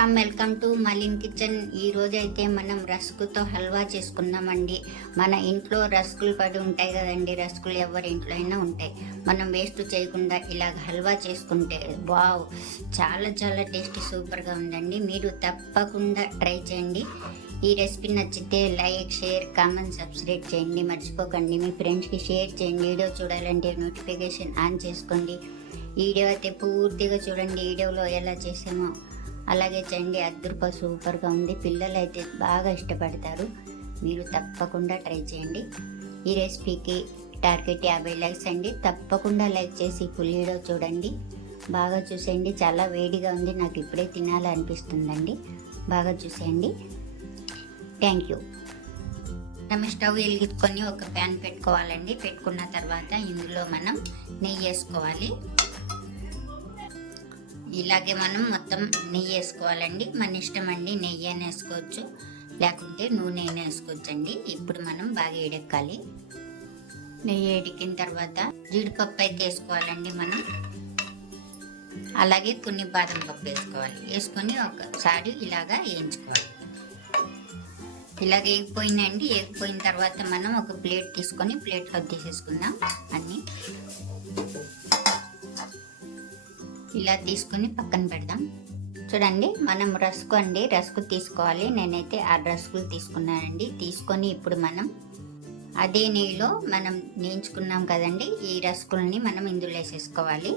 Welcome welcome to Malin kitchen. ఈరోజు అయితే మనం రస్కుతో హల్వా చేసుకుందామండి. మన ఇంట్లో రస్కులు పడి ఉంటాయి కదండి. రస్కులు ఎవరి ఇంట్లో అయినా ఉంటాయి. మనం వేస్ట్ చేయకుండా ఇలాగ హల్వా చేసుకుంటే వావ్ చాలా చాలా టేస్టీ సూపర్గా ఉందండి. మీరు తప్పకుండా ట్రై చేయండి. ఈ రెసిపీ నచ్చితే లైక్ షేర్ కామెంట్ సబ్స్క్రైబ్ చేయండి. మర్చిపోకండి. మీ ఫ్రెండ్స్కి షేర్ చేయండి. వీడియో చూడాలంటే నోటిఫికేషన్ ఆన్ చేసుకోండి. వీడియో అయితే పూర్తిగా చూడండి. వీడియోలో ఎలా చేసామో అలాగే చేయండి అద్దరుపా సూపర్గా ఉంది. పిల్లలు అయితే బాగా ఇష్టపడతారు. మీరు తప్పకుండా ట్రై చేయండి. ఈ రెసిపీకి టార్గెట్ యాభై లైక్స్ అండి. తప్పకుండా లైక్ చేసి ఫుల్ వీడియో చూడండి. బాగా చూసేయండి. చాలా వేడిగా ఉంది. నాకు ఇప్పుడే తినాలనిపిస్తుందండి. బాగా చూసేయండి. Thank you. మనం స్టవ్ వెలిగించుకొని ఒక ప్యాన్ పెట్టుకోవాలండి. పెట్టుకున్న తర్వాత ఇందులో మనం నెయ్యి వేసుకోవాలి. ఇలాగే మనం మొత్తం నెయ్యి వేసుకోవాలండి. మన ఇష్టం అండి నెయ్యి అని వేసుకోవచ్చు. లేకుంటే నూనె అయినా వేసుకోవచ్చండి. ఇప్పుడు మనం బాగా ఎడెక్కాలి నెయ్యి ఎడికిన తర్వాత జీడిపప్పు అయితే వేసుకోవాలండి మనం. అలాగే కొన్ని బాదం పప్పు వేసుకోవాలి. వేసుకొని ఒకసారి ఇలాగా వేయించుకోవాలి. ఇలాగ వేగిపోయిందండి. వేగిపోయిన తర్వాత మనం ఒక ప్లేట్ తీసుకొని ప్లేట్లో తీసేసుకుందాం. అన్నీ ఇలా తీసుకొని పక్కన పెడదాం. చూడండి మనం రస్కు అండి రస్కు తీసుకోవాలి. నేనైతే ఆ రస్కులు తీసుకున్నానండి. తీసుకొని ఇప్పుడు మనం అదే నెయ్యిలో మనం నేయించుకున్నాం కదండి ఈ రస్కుల్ని మనం ఇందులో వేసేసుకోవాలి.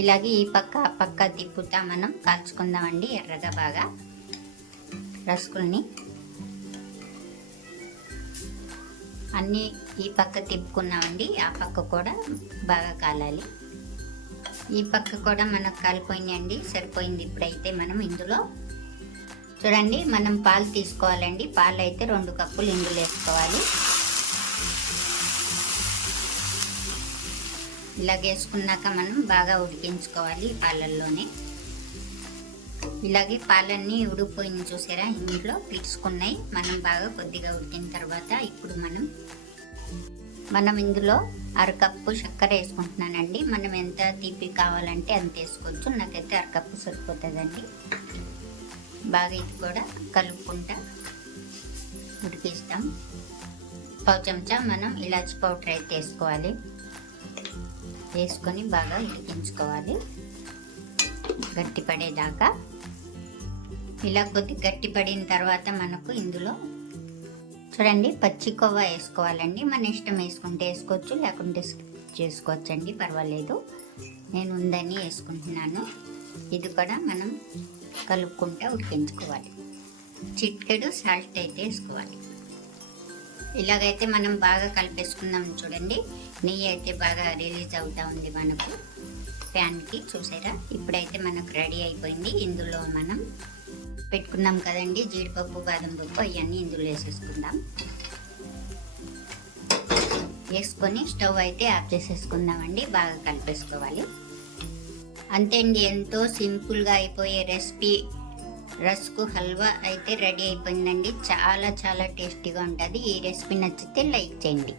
ఇలాగే ఈ పక్క ఆ పక్క తిప్పుతా మనం కాల్చుకుందామండి ఎర్రగా బాగా రస్కుల్ని. అన్నీ ఈ పక్క తిప్పుకున్నామండి. ఆ పక్క కూడా బాగా కాలాలి. ఈ పక్క కూడా మనకు కాలిపోయిందండి. సరిపోయింది ఇప్పుడైతే మనం ఇందులో. చూడండి మనం పాలు తీసుకోవాలండి. పాలు అయితే రెండు కప్పులు ఇందులో వేసుకోవాలి. ఇలా వేసుకున్నాక మనం బాగా ఉడికించుకోవాలి పాలల్లోనే. ఇలాగే పాలన్నీ ఉడికిపోయింది చూసారా? ఇంట్లో పిలుచుకున్నాయి మనం బాగా కొద్దిగా ఉడికిన తర్వాత ఇప్పుడు మనం మనం ఇందులో అరకప్పు చక్కెర వేసుకుంటున్నానండి. మనం ఎంత తీపి కావాలంటే అంత వేసుకోవచ్చు. నాకైతే అరకప్పు సరిపోతుందండి. బాగా ఇది కూడా కలుపుకుంటా ఉడికిస్తాం. పావు చెంచా మనం ఇలాచి పౌడర్ అయితే వేసుకోవాలి. వేసుకొని బాగా ఉడికించుకోవాలి. గట్టి పడేదాకా ఇలా కొద్ది గట్టి పడిన తర్వాత మనకు ఇందులో చూడండి పచ్చి కొవ్వ వేసుకోవాలండి. మన ఇష్టం వేసుకుంటే వేసుకోవచ్చు లేకుంటే చేసుకోవచ్చండి పర్వాలేదు. నేను ఉందని వేసుకుంటున్నాను. ఇది కూడా మనం కలుపుకుంటే ఉడికించుకోవాలి. చిట్కెడు సాల్ట్ అయితే వేసుకోవాలి. ఇలాగైతే మనం బాగా కలిపేసుకుందాం చూడండి. నెయ్యి అయితే బాగా రిలీజ్ అవుతూ ఉంది మనకు. ప్యాన్కి చూసారా? ఇప్పుడైతే మనకు రెడీ అయిపోయింది. ఇందులో మనం పెట్టుకున్నాం కదండి. జీడిపప్పు బాదం పప్పు అవన్నీ ఇందులో వేసేసుకుందాం. వేసుకొని స్టవ్ అయితే ఆఫ్ చేసేసుకుందామండి. బాగా కలిపేసుకోవాలి. అంతే అండి ఎంతో సింపుల్గా అయిపోయే రెసిపీ. రస్కు హల్వా అయితే రెడీ అయిపోయిందండి. చాలా చాలా టేస్టీగా ఉంటుంది. ఈ రెసిపీ నచ్చితే లైక్ చేయండి.